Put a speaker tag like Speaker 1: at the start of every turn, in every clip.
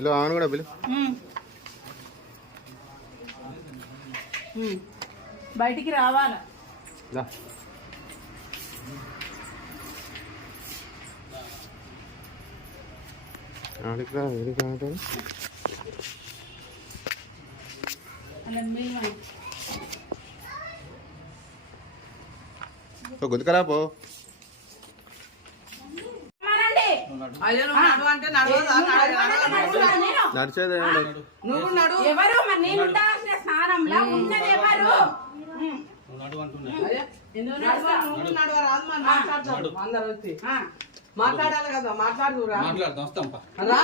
Speaker 1: పిలు ఆమెను కూడా పిలు
Speaker 2: ఉమ్. ఉమ్. బయటికి రావాలా.
Speaker 1: ఆడికి రా వీడికి రావటం పో
Speaker 2: మానండి.
Speaker 3: అయ్యో నువ్వు నడు అంటే నడవదా? నడవదా?
Speaker 2: నడుస్తున్నా నేను.
Speaker 1: నడిచేది.
Speaker 3: నువ్వు నడు.
Speaker 2: ఎవరు? మరి నేను ఉండాల్సిన స్థానంలో ఉన్నది ఎవరు.
Speaker 3: మాట్లాడాలి కదా మాట్లాడురా
Speaker 4: మాట్లాడదాం వస్తాం పా.
Speaker 3: రా.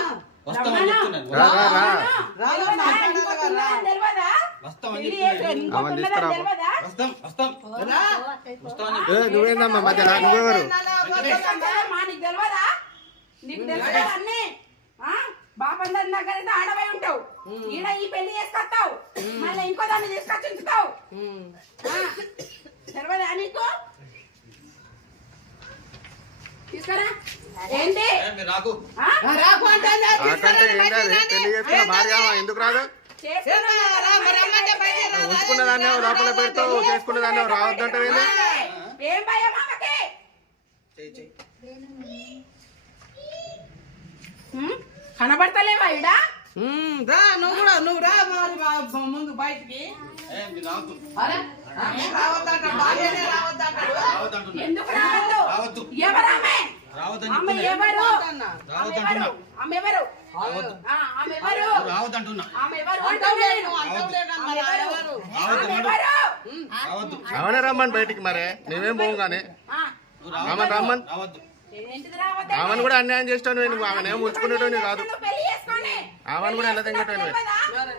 Speaker 1: నువ్వేందమ్మా నువ్వెవరు?
Speaker 2: నీకు అన్నీ? బాపందరి దగ్గర ఆడవై ఉంటావు. ఈడ ఈ పెళ్ళి చేసుకొస్తావు. మళ్ళీ ఇంకో దాన్ని తీసుకొచ్చి ఉంచుతావు? తెలియదా నీకు? తీసుకురా. ఏంటి?
Speaker 4: రాకు.
Speaker 2: ఆ?
Speaker 3: రాకు అంటే
Speaker 1: ఎందుకు రాదు? లోపల పెడతావు రావద్దంటే
Speaker 2: ఏం భయం కనబడతలేవా
Speaker 3: ఉమ్, రా నువ్వు కూడా నువ్వు రా మరి ముందు బయటికి.
Speaker 2: ఎందుకు రావద్దు. ఎవరామె
Speaker 1: రమ్మని బయటికి మరే. మేమేం పోం కానీ
Speaker 2: ఆ,
Speaker 4: నువ్వు
Speaker 1: ఆమెను రమ్మని
Speaker 4: రావద్దు.
Speaker 1: ఆమెను కూడా అన్యాయం చేస్తాను నువ్వు ఆమెను ఏం ఉంచుకునేటోని కాదు.
Speaker 2: నువ్వు పెళ్ళి చేసుకొని
Speaker 1: ఆమెను కూడా ఎలా తెంగటోనివి?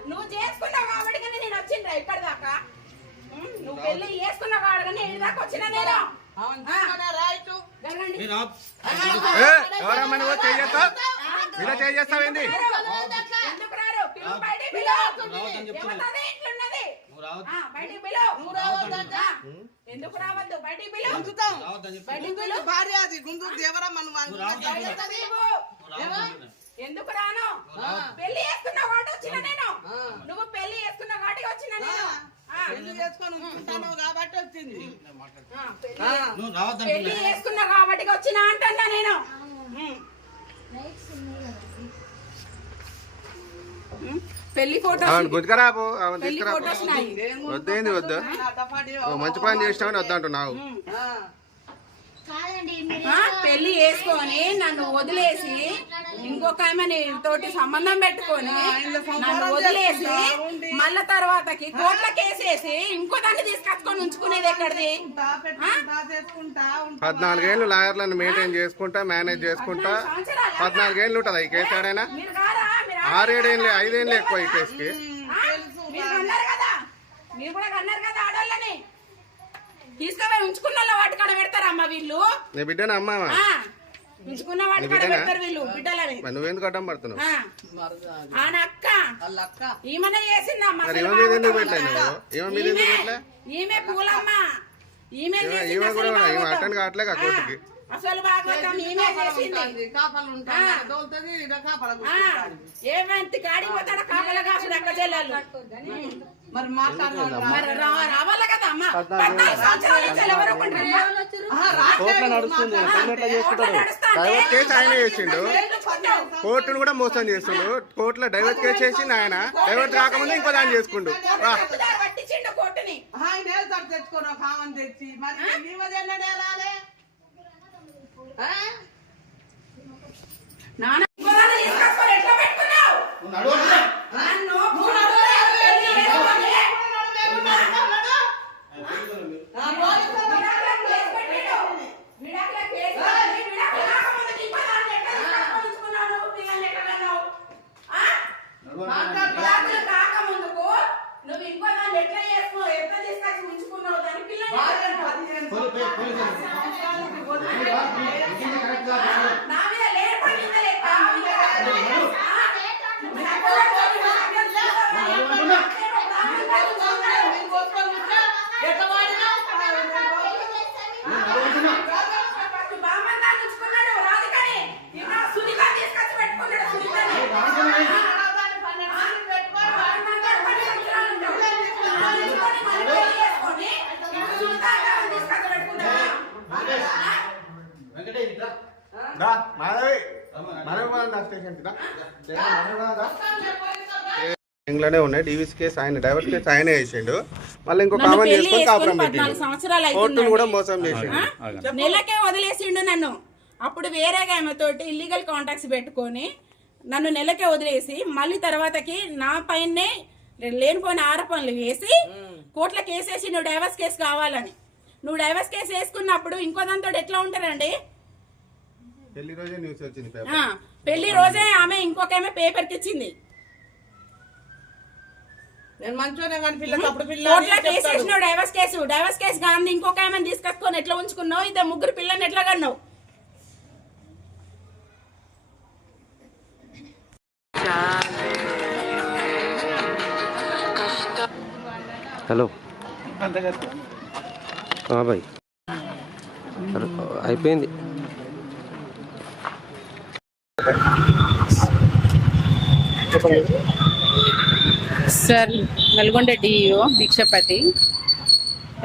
Speaker 2: నువ్వు చేసుకున్నావు కాబట్టి నేను వచ్చిండ్రా ఇప్పటిదాకా. ఉమ్, నువ్వు పెళ్ళి చేసుకున్నావు కాబట్టి నేను దాకా వచ్చిన నేను.
Speaker 3: అవును, తీసుకునే రా ఇటు.
Speaker 2: జరగండి.
Speaker 4: మీరు రావద్దు
Speaker 1: ఏ ఎవరమ్మా నువ్వు? చేస్తావు ఇలా చేస్తావేంది
Speaker 2: ఎందుకు రారు? పిలువు బయటికి పిలువు
Speaker 4: రావద్దని చెప్తున్నా.
Speaker 2: ఏమన్నది? ఇట్లున్నది
Speaker 4: నువ్వు రావద్దు
Speaker 2: ఆ, బయటికి పిలువు
Speaker 3: నువ్వు రావద్దంట.
Speaker 2: ఎందుకు రావద్దు? బయటికి పిలువు
Speaker 3: గుంజుతాం.
Speaker 2: బయటికి పిలువు
Speaker 3: భార్య అది
Speaker 4: రావద్దంటున్నా.
Speaker 2: ఎందుకు రాను. పెళ్ళి చేసుకున్నావు కాబట్టి వచ్చిన నేను. నువ్వు పెళ్ళి చేసుకున్నావు కాబట్టి వచ్చిన నేను.
Speaker 3: పెళ్ళి చేసుకొని కాబట్టి వచ్చింది.
Speaker 4: పెళ్ళి-
Speaker 2: చేసుకున్నావు కాబట్టి వచ్చిన అంటున్నా నేను. పెళ్ళి ఫోటో
Speaker 1: అవును గుంతుకరా పో ఆమె పెళ్ళి.
Speaker 2: ఫోటోస్
Speaker 1: వద్దేంది వద్దు? మంచి పని చేసినామని వద్దంటున్నావు.
Speaker 2: పెళ్ళి చేసుకొని నన్ను వదిలేసి ఇంకొక ఆమె తోటి సంబంధం పెట్టుకొని నన్ను వదిలేసి మళ్ళా తర్వాతకి కోట్ల కేసేసి ఇంకో దాన్ని తీసుకొచ్చుకొని ఉంచుకునేది ఎక్కడిది.
Speaker 1: పద్నాలుగేళ్ళు లాయర్లను మెయింటైన్ చేసుకుంటా మేనేజ్ చేసుకుంటా? పద్నాలుగేళ్ళు ఉంటుంది ఈ కేసు ఆడైనా ఆరేడేళ్ళు ఐదేళ్ళు ఎక్కువ ఈ కేసుకి
Speaker 2: ఆ? మీరు కూడా అన్నారు కదా ఆడోళ్ళని? తీసుకుపోయి ఉంచుకున్న వాళ్ళ వాటి కాడ పెడతారమ్మా వీళ్ళు.
Speaker 1: నీ బిడ్డను అమ్మా
Speaker 2: ఆ, ఉంచుకున్న వాటి కాడ? పెడతారు వీళ్ళు బిడ్డలని.
Speaker 1: నువ్వెందుకు అడ్డం పడుతున్నావు?
Speaker 2: అక్క
Speaker 3: వాళ్ళ
Speaker 2: ఈమెనే
Speaker 1: ఈమె
Speaker 2: పూలమ్మ. ఈమె
Speaker 1: కూడా ఈమె
Speaker 2: భాగవతం. అసలు భాగవతం చేసింది. ఏమంతి కాడికి పోతాడ కాపల కాసుడు అక్క చెల్లెలు.
Speaker 3: మరి
Speaker 2: రావాల కదా అమ్మ? పద్నాలుగు సంవత్సరాల నుంచి ఎవరు ఒకటి
Speaker 1: కోర్టులో నడుస్తుంది పెళ్ళి ఎట్లా చేసుకుంటారు డైవర్స్ కేసు ఆయన చేసిండు. కోర్టును కూడా మోసం చేస్తుండు. కోర్టులో డైవర్స్ కేసు చేసిండు ఆయన. డైవర్స్ రాకముందు ఇంకో దాన్ని చేసుకుండు.
Speaker 2: పట్టించిండు కోర్టుని.
Speaker 3: తెచ్చుకోను కామని తెచ్చి మరి నీ మధ్య ఎన్నడే రాలే ఆ?
Speaker 2: నాన్న. ఎట్లా పెట్టుకున్నావు
Speaker 4: నువ్వు నడు
Speaker 2: నన్ను పూలతోనే పెళ్ళి చేసుకొని
Speaker 3: ఆ, పోలీసులు
Speaker 2: విడాకులకు కేసు పెట్టిండు. విడాకులకు కేసు పెట్టి విడాకులు రాకముందు ఇంకో దాన్ని ఎట్లా తీసుకొచ్చుకొని ఉంచుకున్నావు నువ్వు? పిల్లల్ని ఎట్లా కన్నావు? ఆ?
Speaker 4: నడు అంటున్నా.
Speaker 2: విడాకులు కాకముందుకు నువ్వు ఇంకో దాన్ని ఎట్లా చేసుకున్నావు ఎట్లా తీసుకొచ్చి ఉంచుకున్నావు దాని పిల్లల్ని ఎట్లా కన్నావు?
Speaker 3: పదిహేను
Speaker 4: పోలీ- పోలీ- పోలీసులు.
Speaker 3: సంవత్సరాలకి వదిలి
Speaker 4: ఇది కరెక్ట్ కాదు.
Speaker 2: నా మీద లేని పని మీద లెక్క.
Speaker 1: ఇంట్లోనే ఉన్నాయి డీవీసీ కేసు ఆయన డైవర్స్ కేసు ఆయనే వేసిండు మళ్ళీ ఇంకో కామన్ చేసుకొని కాపురం పెట్టిండు. కోర్టును కూడా. మోసం చేసిండు.
Speaker 4: నెలకే వదిలేసిండు నన్ను. అప్పుడు వేరే ఆమెతోటి ఇల్లీగల్ కాంటాక్ట్స్ పెట్టుకొని నన్ను నెలకే వదిలేసి మళ్ళీ తర్వాతకి నా పైనే లేనిపోయిన ఆరోపణలు వేసి కోర్టులో కేసు వేసి నువ్వు డైవర్స్ కేసు కావాలని. నువ్వు డైవర్స్ కేసు వేసుకున్నప్పుడు ఇంకో దాంతో ఎట్లా ఉంటారండి?
Speaker 1: పెళ్ళి రోజే న్యూస్ వచ్చింది పేపర్
Speaker 4: ఆ, పెళ్ళి రోజే ఆమె ఇంకొక ఆమె పేపర్కి ఇచ్చింది.
Speaker 3: నేను మంచిగానే కానీ పిల్లకి అప్పుడు పిల్ల అని
Speaker 4: కోర్టులో కేసు
Speaker 3: చెప్తాడు.
Speaker 4: వేసినావు డైవర్స్ కేసు. డైవర్స్ కేసు కానీ ఇంకొక ఆమెను తీసుకొచ్చుకొని ఎట్లా ఉంచుకున్నావు? ఇద్దరు ముగ్గురు పిల్లని ఎట్లా కన్నావు?
Speaker 5: హలో. బాయ్. అయిపోయింది.
Speaker 2: సార్ నల్గొండ డిఇఓ భిక్షపతి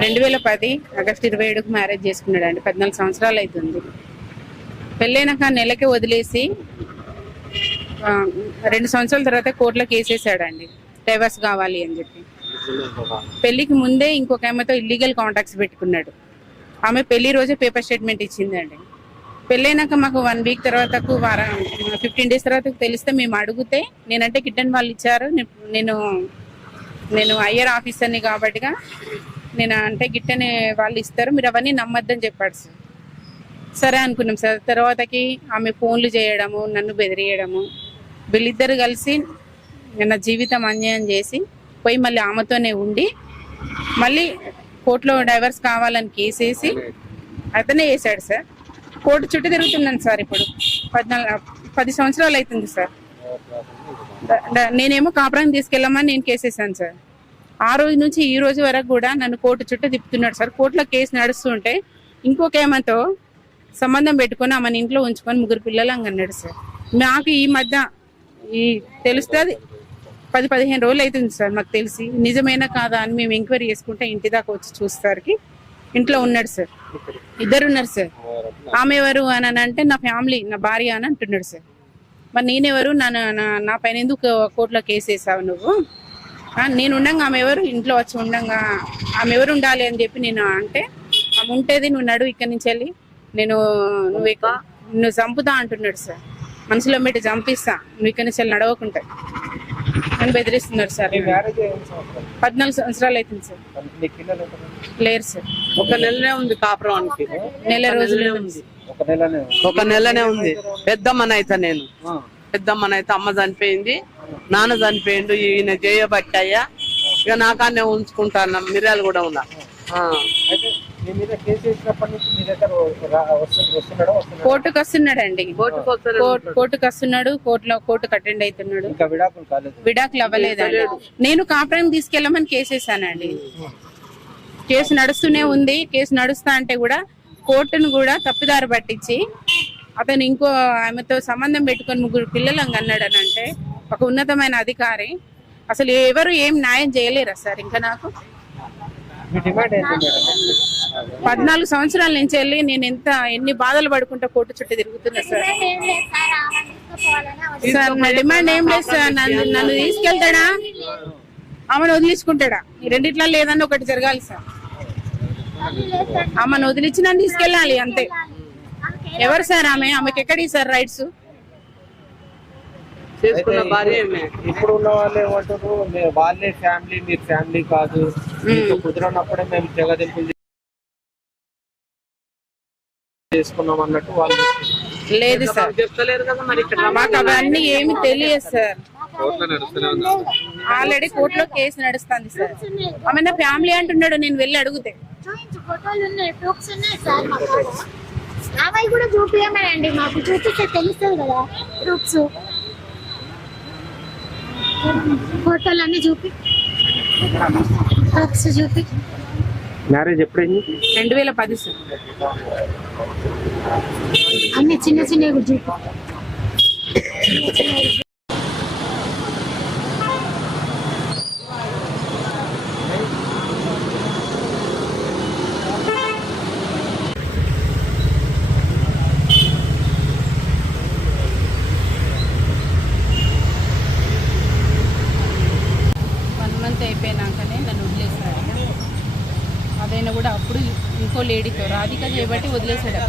Speaker 2: రెండు వేల పది ఆగస్టు ఇరవై ఏడుకు మ్యారేజ్ చేసుకున్నాడు అండి పద్నాలుగు సంవత్సరాలు అవుతుంది పెళ్ళైనాక నెలకి వదిలేసి రెండు సంవత్సరాల తర్వాత కోర్టులో కేసేసాడండి. డైవర్స్ కావాలి అని చెప్పి. పెళ్ళికి ముందే ఇంకొక ఆమెతో ఇల్లీగల్ కాంటాక్ట్స్ పెట్టుకున్నాడు. ఆమె పెళ్ళి రోజే పేపర్ స్టేట్మెంట్ ఇచ్చిందండి. పెళ్ళైనాక మాకు వన్ వీక్ తర్వాత వారం ఫిఫ్టీన్ డేస్ తర్వాత తెలిస్తే మేము అడిగితే నేనంటే కిడ్డన్ వాళ్ళు ఇచ్చారు నేను నేను ఐఆర్ ఆఫీసర్ని కాబట్టిగా నేను అంటే గిట్టని వాళ్ళు ఇస్తారు మీరు అవన్నీ నమ్మద్దని చెప్పాడు సార్. సరే అనుకున్నాం సార్ తర్వాతకి ఆమె ఫోన్లు చేయడము నన్ను బెదిరియడము వీళ్ళిద్దరు కలిసి నా జీవితం అన్యాయం చేసి పోయి మళ్ళీ ఆమెతోనే ఉండి మళ్ళీ కోర్టులో డైవర్స్ కావాలని కేసేసి అతనే వేసాడు సార్. కోర్టు చుట్టూ తిరుగుతున్నాను సార్ ఇప్పుడు. పద్నాలుగు పది సంవత్సరాలు అవుతుంది సార్. నేనేమో కాపురానికి తీసుకెళ్ళమని నేను కేసేసాను సార్. ఆ రోజు నుంచి ఈ రోజు వరకు కూడా నన్ను కోర్టు చుట్టూ తిప్పుతున్నాడు సార్. కోర్టులో కేసు నడుస్తుంటే ఇంకొక ఏమతో సంబంధం పెట్టుకొని ఆమెను ఇంట్లో ఉంచుకొని ముగ్గురు పిల్లలు అన్నాడు సార్. నాకు ఈ మధ్య ఈ తెలుస్తుంది. పది పదిహేను రోజులు అవుతుంది సార్ మాకు తెలిసి. నిజమేనా కాదా అని మేము ఎంక్వైరీ చేసుకుంటే ఇంటి దాకా వచ్చి చూసేసరికి ఇంట్లో ఉన్నాడు సార్. ఇద్దరు ఉన్నారు సార్. ఆమె ఎవరు అని అంటే నా ఫ్యామిలీ నా భార్య అని అంటున్నాడు సార్. మరి నేనెవరు నా నా- నా పైన ఎందుకు కోర్టులో కేసు వేసావు నువ్వు? నేను ఉండంగా ఆమె ఎవరు? ఇంట్లో వచ్చి ఉండంగా ఆమె ఎవరు ఉండాలి అని చెప్పి నేను అంటే ఆమె ఉంటేది నువ్వు నడు ఇక్కడి నుంచి వెళ్ళి. నేను నువ్వు ఇక నువ్వు చంపుతా అంటున్నాడు సార్. మనసులో పెట్టి చంపిస్తా. నువ్వు ఇక్కడి నుంచి వెళ్ళి నడవకుంటా అని బెదిరిస్తున్నారు సార్. పద్నాలుగు సంవత్సరాలు అవుతుంది సార్. లేరు సార్.
Speaker 3: ఒక నెలనే ఉంది కాపురానికి.
Speaker 2: నెల రోజులే ఉంది.
Speaker 3: ఒక నెలనే ఉంది. పెద్దమ్మని అయితే నేను. పెద్దమ్మని అయితే అమ్మ చనిపోయింది నాన్న చనిపోయిండు ఈయన చేయబట్టాయా ఇక నాకాన్నే ఉంచుకుంటాను మిర్యాలు కూడా ఉన్నా. ఆ.
Speaker 2: కోర్టుకు వస్తున్నాడండి.
Speaker 3: కోర్టుకు
Speaker 2: వస్తున్నాడు కోర్టులో కోర్టుకు అటెండ్ అవుతున్నాడు. విడాకులు అవ్వలేదండి. నేను కాపురం తీసుకెళ్ళమని కేసేసానండి కేసు నడుస్తూనే ఉంది. కేసు నడుస్తా అంటే కూడా కోర్టును కూడా తప్పుదారి పట్టించి అతను ఇంకో ఆమెతో సంబంధం పెట్టుకొని ముగ్గురు పిల్లలను అన్నాడు అని అంటే ఒక ఉన్నతమైన అధికారి. అసలు ఎవరు ఏం న్యాయం చేయలేరా సార్ ఇంకా నాకు? పద్నాలుగు సంవత్సరాల నుంచి వెళ్ళి నేను ఎంత ఎన్ని బాధలు పడుకుంటా కోర్టు చుట్టూ తిరుగుతున్నా సార్.
Speaker 6: ఏం లేదు సార్
Speaker 2: నా డిమాండ్ ఏం లేదు సార్. నన్ను నన్ను తీసుకెళ్తాడా? ఆమెను వదిలించుకుంటాడా ఈ రెండిట్లో లేదని ఒకటి జరగాలి సార్. ఆమెను వదిలించి నన్ను తీసుకెళ్ళాలి అంతే. ఎవరు సార్ ఆమె? ఆమెకి ఎక్కడి సార్ రైట్స్?
Speaker 3: చేసుకున్న భార్య.
Speaker 7: ఇప్పుడు ఉన్న వాళ్ళు ఏమంటారు? "మే- వాళ్ళే ఫ్యామిలీ మీరు ఫ్యామిలీ కాదు. కుదరనప్పుడే మేము తెగదింపులు చేసుకున్నాం అన్నట్టు వాళ్ళు
Speaker 2: లేదు సార్.
Speaker 3: చెప్తలేరు కదా మరి ఇక్కడ
Speaker 2: మాకు అవన్నీ ఏమి తెలియదు సార్. ఆల్రెడీ కోర్టులో కేసు నడుస్తుంది సార్. ఆమె నా ఫ్యామిలీ అంటున్నాడు నేను వెళ్ళి అడిగితే.
Speaker 6: అవి కూడా చూపించమనండి మాకు చూపిస్తే తెలుస్తుంది కదా ప్రూఫ్స్. ఫోటోలు అన్ని చూపి. ప్రూఫ్స్ చూపి.
Speaker 5: మ్యారేజ్ ఎప్పుడైంది?
Speaker 2: రెండు వేల పది సార్.
Speaker 6: అన్ని చిన్న చిన్నవి అయిపోయినాకనే నన్ను వదిలేశాడు. అదైనా కూడా అప్పుడు
Speaker 2: ఇంకో లేడీతో రాధిక చేయబట్టి వదిలేశాడు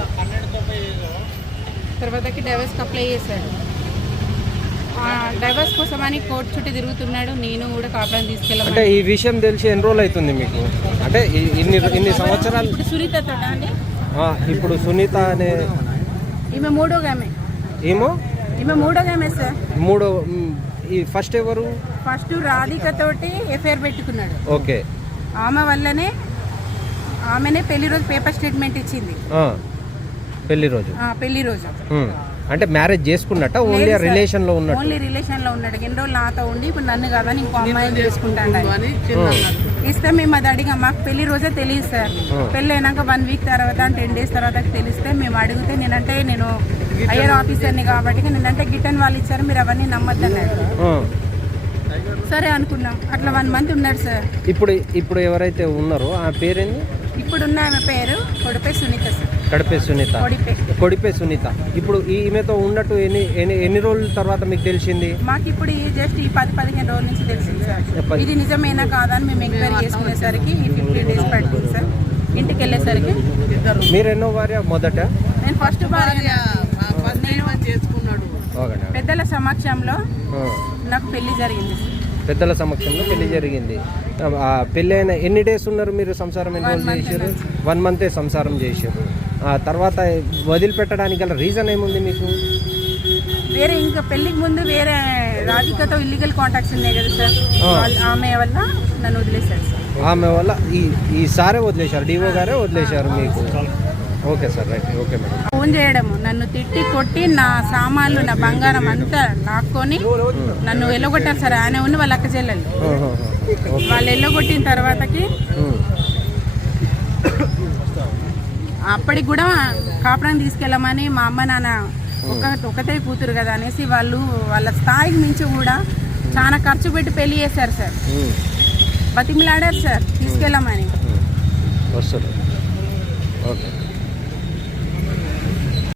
Speaker 2: తర్వాతకి డైవర్స్కి అప్లై చేశాడు. డైవర్స్ కోసమని కోర్టు చుట్టూ తిరుగుతున్నాడు. నేను కూడా కాపురం
Speaker 7: తీసుకెళ్ళాను
Speaker 2: అంటే
Speaker 7: ఈ విషయం తెలిసి ఎన్ని రోజులు అవుతుంది మీకు? అంటే ఇన్ని ఇన్ని సంవత్సరాలు
Speaker 2: సునీత
Speaker 7: ఇప్పుడు సునీత అనే
Speaker 2: ఈమె మూడో
Speaker 7: ఏమో?
Speaker 2: ఈమె మూడో సార్.
Speaker 7: మూడో ఈ ఫస్ట్ ఎవరు?
Speaker 2: ఫస్ట్ రాధిక తోటి ఎఫ్ఐఆర్ పెట్టుకున్నాడు.
Speaker 7: ఓకే.
Speaker 2: ఆమె వల్లనే ఆమెనే పెళ్ళి రోజు పేపర్ స్టేట్మెంట్ ఇచ్చింది.
Speaker 7: ఆ, పెళ్ళి రోజు.
Speaker 2: ఆ, పెళ్ళి రోజు.
Speaker 7: అంటే మ్యారేజ్ చేసుకున్నట్ట ఓన్లీ
Speaker 2: లేదు.
Speaker 7: రిలేషన్లో ఉన్నట్టు?
Speaker 2: ఓన్లీ రిలేషన్లో ఉన్నాడు. ఎన్ని రోజులు నాతో ఉండి ఇప్పుడు నన్ను కాదని ఇంకో అమ్మాయిని చేసుకుంటాడు ఆయన. ఇస్తే మేము అది అడిగాం. మాకు పెళ్ళి రోజే తెలియదు సార్. పెళ్ళి అయినాక వన్ వీక్ తర్వాత టెన్ డేస్ తర్వాత తెలిస్తే మేము అడిగితే నేనంటే నేను హయ్యర్ ఆఫీసర్ని కాబట్టి నేనంటే గిట్టన్ వాళ్ళు ఇచ్చారు. మీరు అవన్నీ నమ్మద్దన్నారు.
Speaker 7: ఆ,
Speaker 2: సరే అనుకున్నాం. అట్లా వన్ మంత్ ఉన్నాడు సార్.
Speaker 7: ఇప్పుడు ఇప్పుడు ఎవరైతే ఉన్నారో ఆ పేరేంది?
Speaker 2: ఇప్పుడున్న ఆమె పేరు కొడిపే సునీత సార్.
Speaker 7: కడిపే సునీత.
Speaker 2: కొడిపే.
Speaker 7: కొడిపే సునీత. ఇప్పుడు ఈ ఈమెతో ఉన్నట్టు ఎన్ని ఎన్ని ఎన్ని రోజుల తర్వాత మీకు తెలిసింది?
Speaker 2: మాకు ఇప్పుడు ఈ జస్ట్ ఈ పది పదిహేను రోజుల నుంచి తెలిసింది సార్. ఇది నిజమేనా కాదా అని మేము ఎంక్వైరీ చేసుకునేసరికి ఈ ఫిఫ్టీన్ డేస్ పడుతుంది సార్. ఇంటికి వెళ్ళేసరికి
Speaker 7: మీరు ఎన్నో భార్య మొదట?
Speaker 2: నేను ఫస్ట్ భార్య. పెద్దల సమక్షంలో. నాకు పెళ్ళి జరిగింది సార్.
Speaker 7: పెద్దల సమక్షంలో పెళ్ళి జరిగింది. ఆ పెళ్ళి అయిన ఎన్ని డేస్ ఉన్నారు మీరు సంసారం ఎన్ని రోజులు చేశారు? వన్ మంతే సంసారం చేశారు. ఆ తర్వాత వదిలిపెట్టడానికి గల రీజన్ ఏముంది మీకు?
Speaker 2: వేరే ఇంకా పెళ్ళికి ముందు వేరే రాధికతో ఇల్లీగల్ కాంటాక్ట్స్ ఉన్నాయి కదా సార్. ఆమె వల్ల నన్ను వదిలేశారు సార్.
Speaker 7: ఆమె వల్ల ఈ ఈ సారే వదిలేశారు డిఓ గారే వదిలేశారు మీకు. Okay sir right okay madam.
Speaker 2: Phone చేయడము నన్ను తిట్టి కొట్టి నా సామాన్లు నా బంగారం అంతా లాక్కొని నన్ను వెళ్ళగొట్టారు సార్. ఆయన ఉన్న వాళ్ళ అక్క చెల్లెలు. వాళ్ళు వెళ్ళగొట్టిన తర్వాతకి అప్పటికి కూడా కాపురం తీసుకెళ్ళమని మా అమ్మ నాన్న ఒక ఒకతే కూతురు కదా అనేసి వాళ్ళు వాళ్ళ స్థాయికి మించి కూడా చాలా ఖర్చు పెట్టి పెళ్ళి చేశారు సార్. బతిమిలాడారు సార్ తీసుకెళ్ళమని.
Speaker 7: వస్తారు ఓకే.